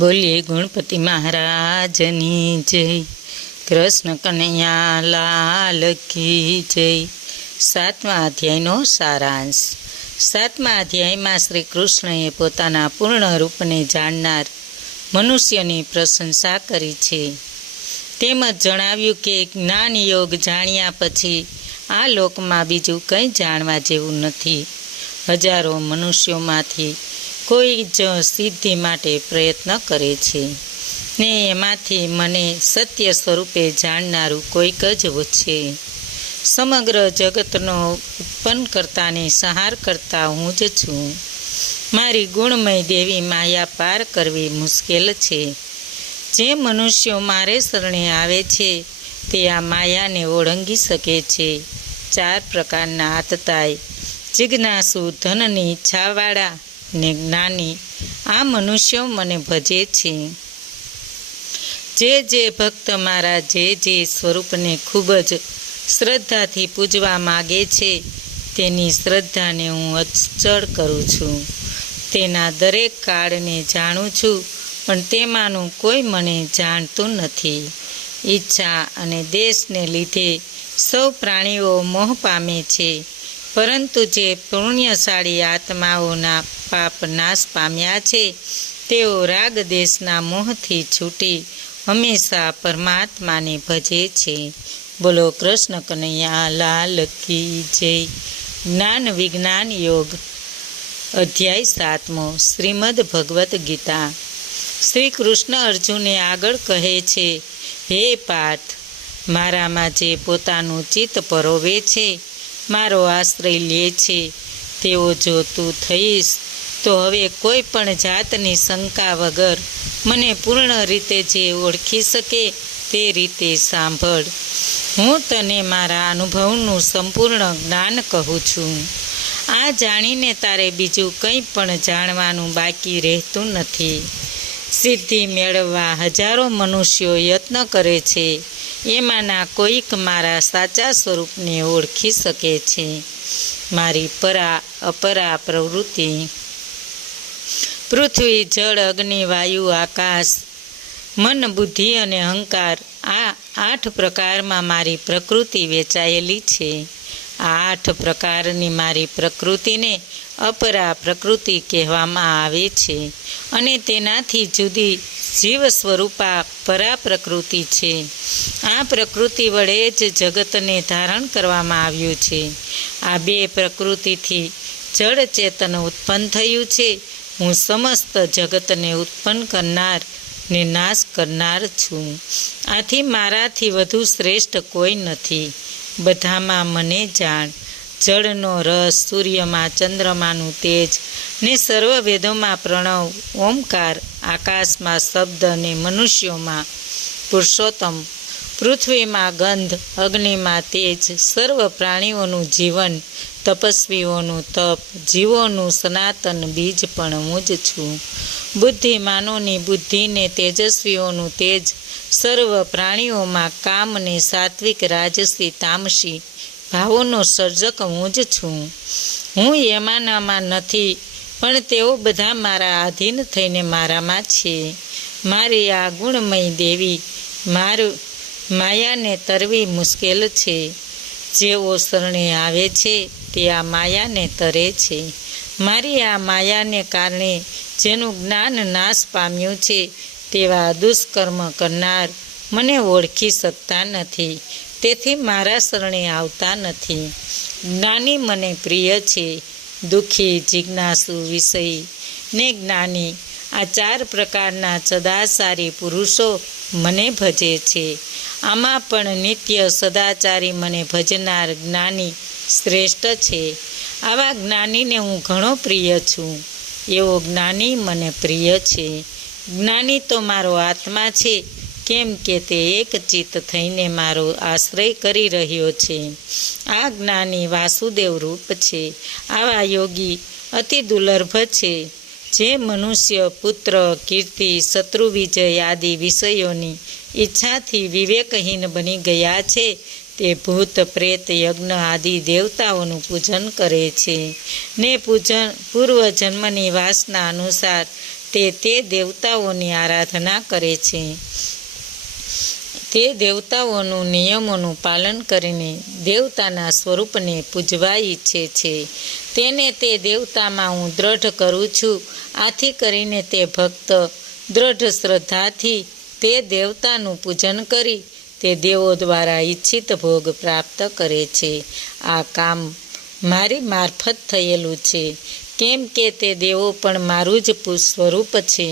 બોલીએ ગણપતિ મહારાજની જય, કૃષ્ણ કનૈયા લાલ કી જય। 7મા અધ્યાયનો સારાંશ। 7મા અધ્યાયમાં શ્રી કૃષ્ણએ પોતાના પૂર્ણ રૂપને જાણનાર મનુષ્યની પ્રશંસા કરી છે। તેમજ જણાવ્યું કે જ્ઞાન યોગ જાણ્યા પછી આ લોકમાં બીજું કંઈ જાણવા જેવું નથી। હજારો મનુષ્યોમાંથી કોઈ જ સિદ્ધિ માટે પ્રયત્ન કરે છે ને એમાંથી મને સત્ય સ્વરૂપે જાણનારું કોઈક જ છે। સમગ્ર જગતનો ઉત્પન્ન કરતા ને સંહાર કરતા હું જ છું। મારી ગુણમય દેવી માયા પાર કરવી મુશ્કેલ છે। જે મનુષ્યો મારે શરણે આવે છે તે આ માયાને ઓળંગી શકે છે। 4 પ્રકારના આતતાય, જિજ્ઞાસુ, ધનની ઈચ્છાવાળા ને જ્ઞાની આ મનુષ્યો મને ભજે છે। જે ભક્ત મારા જે સ્વરૂપને ખૂબ જ શ્રદ્ધાથી પૂજવા માગે છે તેની શ્રદ્ધાને હું અચળ કરું છું। તેના દરેક કાળને જાણું છું, પણ તેમાંનું કોઈ મને જાણતું નથી। ઈચ્છા અને દેશને લીધે સૌ પ્રાણીઓ મોહ પામે છે, પરંતુ જે પુણ્યશાળી આત્માઓના પાપ નાશ પામ્યા છે તેઓ રાગ દેશના મોહથી છૂટી હંમેશા પરમાત્માને ભજે છે। બોલો કૃષ્ણ કનૈયા લાલ કી જય। જ્ઞાન વિજ્ઞાન યોગ અધ્યાય 7મો, શ્રીમદ ભગવદ્ ગીતા। શ્રી કૃષ્ણ અર્જુનને આગળ કહે છે, હે પાર્થ, મારામાં જે પોતાનું ચિત્ત પરોવે છે, મારો આશ્રય લે છે, તેઓ જો તું થઈશ તો હવે કોઈ પણ જાતની શંકા વગર મને પૂર્ણ રીતે જે ઓળખી શકે તે રીતે સાંભળ। હું તને મારા અનુભવનું સંપૂર્ણ જ્ઞાન કહું છું। આ જાણીને તારે બીજું કંઈ પણ જાણવાનું બાકી રહેતું નથી। સિદ્ધિ મેળવવા હજારો મનુષ્યો યત્ન કરે છે, એમાંના કોઈક મારા સાચા સ્વરૂપને ઓળખી શકે છે। મારી પરા અપરા પ્રવૃત્તિ પૃથ્વી, જળ, અગ્નિ, વાયુ, આકાશ, મન, બુદ્ધિ અને અહંકાર આ 8 પ્રકારમાં મારી પ્રકૃતિ વેચાયેલી છે। આ 8 પ્રકારની મારી પ્રકૃતિને અપરા પ્રકૃતિ કહેવામાં આવે છે અને તેનાથી જુદી જીવ સ્વરૂપા પરા પ્રકૃતિ છે। આ પ્રકૃતિ વડે જ જગતને ધારણ કરવામાં આવ્યું છે। આ 2 પ્રકૃતિથી જડ ચેતન ઉત્પન્ન થયું છે। હું સમસ્ત જગતને ઉત્પન્ન કરનાર ને નાશ કરનાર છું। આથી મારાથી વધુ શ્રેષ્ઠ કોઈ નથી। બધામાં મને જાણ। જળનો રસ, સૂર્યમાં ચંદ્રમાનું તેજ ને સર્વ વેદોમાં પ્રણવ ઓમકાર, આકાશમાં શબ્દ ને મનુષ્યોમાં પુરુષોત્તમ, પૃથ્વીમાં ગંધ, અગ્નિમાં તેજ, સર્વ પ્રાણીઓનું જીવન, તપસ્વીઓનું તપ, જીવોનું સનાતન બીજ પણ હું જ છું। બુદ્ધિમાનોની બુદ્ધિ ને તેજસ્વીઓનું તેજ, સર્વ પ્રાણીઓમાં કામ ને સાત્વિક, રાજસી, તામસી ભાવોનો સર્જક હું જ છું। હું એમાંનામાં નથી, પણ તેઓ બધા મારા આધીન થઈને મારામાં છે। મારી આ ગુણમય દેવી માયાને તરવી મુશ્કેલ છે। જેઓ શરણે આવે છે તે આ માયાને તરે છે। મારી આ માયાને કારણે જેનું જ્ઞાન નાશ પામ્યું છે તેવા દુષ્કર્મ કરનાર મને ઓળખી શકતા નથી, તેથી મારા શરણે આવતા નથી। જ્ઞાની મને પ્રિય છે। દુઃખી, જિજ્ઞાસુ, વિષયી ને જ્ઞાની આ 4 પ્રકારના સદાચારી પુરુષો મને ભજે છે। આમાં પણ નિત્ય સદાચારી મને ભજનાર જ્ઞાની શ્રેષ્ઠ છે। આવા જ્ઞાનીને હું ઘણો પ્રિય છું। એવો જ્ઞાની મને પ્રિય છે। જ્ઞાની તો મારો આત્મા છે, કેમ કે તે એક ચિત્ત થઈને મારો આશ્રય કરી રહ્યો છે। આ જ્ઞાની વાસુદેવ રૂપ છે। આવા યોગી અતિ દુર્લભ છે। જે મનુષ્ય પુત્ર, કીર્તિ, શત્રુ વિજય આદિ વિષયોની ઈચ્છાથી વિવેકહીન બની ગયા છે તે ભૂત, પ્રેત, યજ્ઞ આદિ દેવતાઓનું પૂજન કરે છે ને પૂર્વજન્મની વાસના અનુસાર તે દેવતાઓની આરાધના કરે છે. તે દેવતાઓનું નિયમોનું પાલન કરીને દેવતાના સ્વરૂપને પૂજવા ઈચ્છે છે. તેને તે દેવતામાં હું દ્રઢ કરું છું. આથી કરીને તે ભક્ત દ્રઢ શ્રદ્ધાથી તે દેવતાનું પૂજન કરી તે દેવો દ્વારા ઈચ્છિત ભોગ પ્રાપ્ત કરે છે. આ કામ મારી મારફત થયેલું છે, કેમ કે તે દેવો પણ મારું જ સ્વરૂપ છે.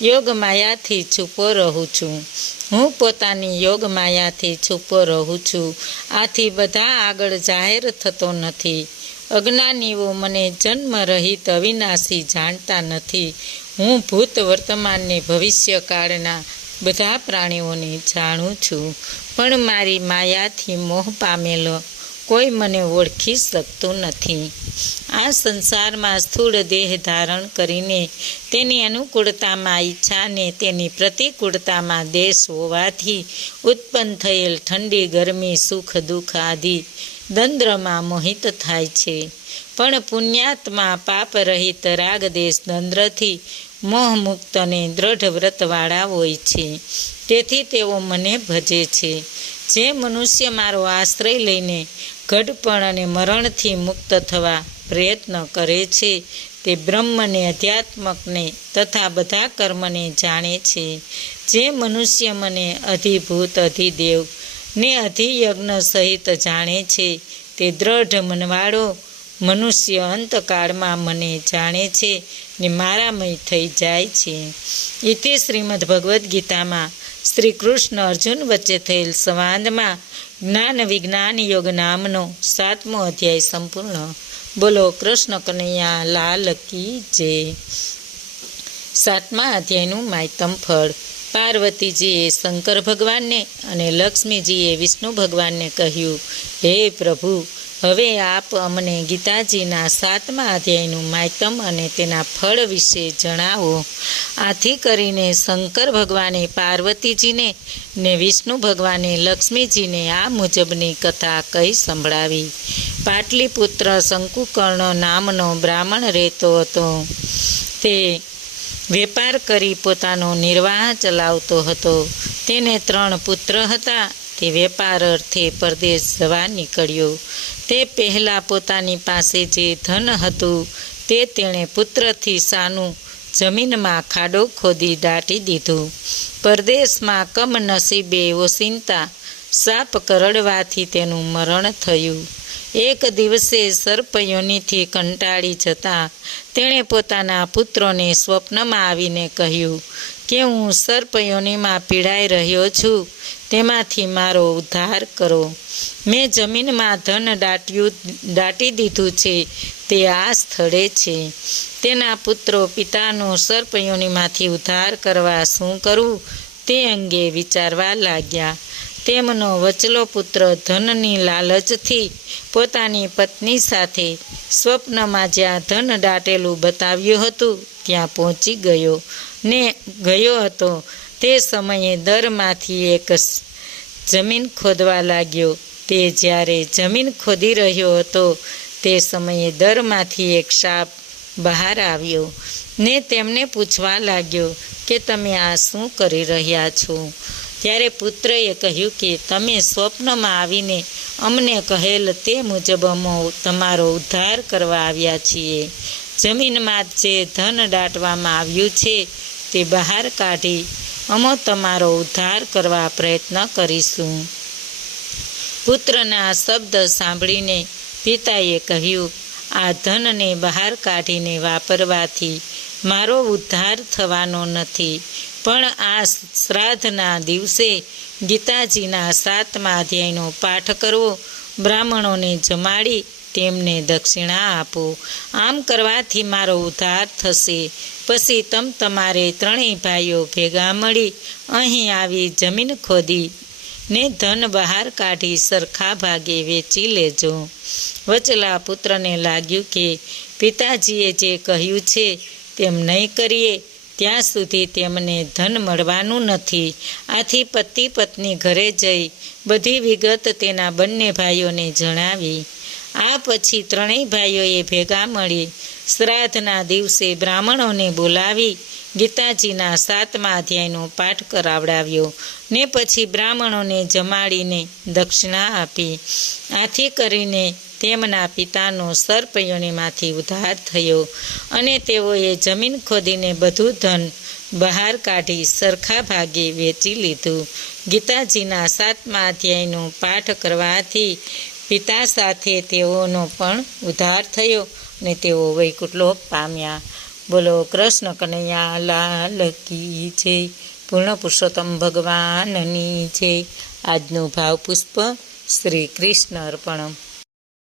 યોગ માયાથી છૂપો રહું છું. હું પોતાની યોગ માયાથી છૂપો રહું છું. આથી બધા આગળ જાહેર થતો નથી. અજ્ઞાનીઓ મને જન્મ રહિત અવિનાશી જાણતા નથી. હું ભૂત વર્તમાન ને ભવિષ્યકાળના બધા પ્રાણીઓને જાણું છું, પણ મારી માયાથી મોહ પામેલો કોઈ મને ઓળખી શકતું નથી. આ સંસારમાં સ્થૂળ દેહ ધારણ કરીને તેની અનુકૂળતામાં ઈચ્છા ને તેની પ્રતિકૂળતામાં દેશ હોવાથી ઉત્પન્ન થયેલ ઠંડી, ગરમી, સુખ, દુઃખ આદિ દંદ્રમાં મોહિત થાય છે. પણ પુણ્યાત્મા પાપ રહિત રાગ દેશ દંદ્રથી મોહમુક્ત અને દ્રઢ વ્રતવાળા હોય છે. તેથી તેઓ મને ભજે છે. જે મનુષ્ય મારો આશ્રય લઈને ઘડપણ અને મરણથી મુક્ત થવા પ્રયત્ન કરે છે તે બ્રહ્મને, અધ્યાત્મકને તથા બધા કર્મને જાણે છે. જે મનુષ્ય મને અધિભૂત, અધિદેવ ને અધિયજ્ઞ સહિત જાણે છે તે દ્રઢ મનવાળો મનુષ્ય અંતકાળમાં મને જાણે છે ને મારામય થઈ જાય છે. ઇતિ શ્રીમદ ભગવદ્ ગીતામાં શ્રી કૃષ્ણ અર્જુન વચ્ચે થયેલ સંવાદમાં જ્ઞાન વિજ્ઞાન યોગ નામનો 7મો અધ્યાય સંપૂર્ણ. બોલો કૃષ્ણ કનૈયા લાલ કી જય. 7મા અધ્યાયનું માયતમ ફળ. પાર્વતીજીએ શંકર ભગવાનને અને લક્ષ્મીજીએ વિષ્ણુ ભગવાનને કહ્યું, હે પ્રભુ, હવે આપ અમને ગીતાજીના 7મા અધ્યાયનું માયતમ અને તેના ફળ વિશે જણાવો. આથી કરીને શંકર ભગવાને પાર્વતીજીને ને વિષ્ણુ ભગવાને લક્ષ્મીજીને આ મુજબની કથા કહી સંભળાવી. પાટલીપુત્ર શંકુકર્ણ નામનો બ્રાહ્મણ રહેતો હતો. તે વેપાર કરી પોતાનો નિર્વાહ ચલાવતો હતો. તેને 3 પુત્ર હતા. તે વેપાર અર્થે પરદેશ જવા નીકળ્યો. તે પહેલાં પોતાની પાસે જે ધન હતું તે તેણે પુત્રથી સાનું જમીનમાં ખાડો ખોદી દાટી દીધું. પરદેશમાં કમનસીબે ઓસિંતા સાપ કરડવાથી તેનું મરણ થયું. એક દિવસે સર્પયોનિથી કંટાળી જતાં તેણે પોતાના પુત્રોને સ્વપ્નમાં આવીને કહ્યું કે હું સર્પયોનિમાં પીડાઈ રહ્યો છું, તેમાંથી મારો ઉદ્ધાર કરો. મેં જમીનમાં ધન દાટી દીધું છે તે આ સ્થળે છે. તેના પુત્રો પિતાનો સર્પયોનિમાંથી ઉદ્ધાર કરવા શું કરવું તે અંગે વિચારવા લાગ્યા. તેમનો વચલો પુત્ર ધનની લાલચથી પોતાની પત્ની સાથે સ્વપ્નમાં જ્યાં ધન દાટેલું બતાવ્યું હતું ત્યાં પહોંચી ગયો હતો. તે સમયે દરમાંથી એક જમીન ખોદવા લાગ્યો. તે જ્યારે જમીન ખોદી રહ્યો હતો તે સમયે દરમાંથી એક સાપ બહાર આવ્યો ને તેમને પૂછવા લાગ્યો કે તમે આ શું કરી રહ્યા છો? ત્યારે પુત્રએ કહ્યું કે તમે સ્વપ્નમાં આવીને અમને કહેલ તે મુજબ અમે તમારો ઉદ્ધાર કરવા આવ્યા છીએ. જમીનમાં જે ધન દાટવામાં આવ્યું છે તે બહાર કાઢી અમે તમારો ઉદ્ધાર કરવા પ્રયત્ન કરીશું. પુત્રના શબ્દ સાંભળીને પિતાએ કહ્યું, આ ધનને બહાર કાઢીને વાપરવાથી મારો ઉદ્ધાર થવાનો નથી, પણ આ શ્રાદ્ધના દિવસે ગીતાજીના 7મા અધ્યાયનો પાઠ કરવો, બ્રાહ્મણોને જમાડી તેમને દક્ષિણા આપો. આમ કરવાથી મારો ઉદ્ધાર થશે. પછી તમારે 3 ભાઈઓ ભેગા મળી અહીં આવી જમીન ખોદી ને ધન બહાર કાઢી સરખા ભાગે વેચી લેજો. વચલા પુત્રને લાગ્યું કે પિતાજીએ જે કહ્યું છે તેમ નહીં કરીએ ત્યાં સુધી તેમને ધન મળવાનું નથી. આથી પતિ પત્ની ઘરે જઈ બધી વિગત તેના બંને ભાઈઓને જણાવી. આ પછી 3 ભાઈઓએ ભેગા મળી શ્રાદ્ધના દિવસે બ્રાહ્મણોને બોલાવી ગીતાજીના 7મા અધ્યાયનો પાઠ કરાવડાવ્યો ને પછી બ્રાહ્મણોને જમાડીને દક્ષિણા આપી. આથી કરીને તેમના પિતાનો સર્પયોનિમાંથી ઉદ્ધાર થયો અને તેઓએ જમીન ખોદીને બધું ધન બહાર કાઢી સરખા ભાગે વેચી લીધું. ગીતાજીના 7મા અધ્યાયનો પાઠ કરવાથી પિતા સાથે તેઓનો પણ ઉદ્ધાર થયો અને તેઓ વૈકુંઠ લોક પામ્યા. બોલો કૃષ્ણ કનૈયા લાલ કી જય. પૂર્ણ પુરુષોત્તમ ભગવાનની જય. આજનું ભાવપુષ્પ શ્રી કૃષ્ણ અર્પણમ.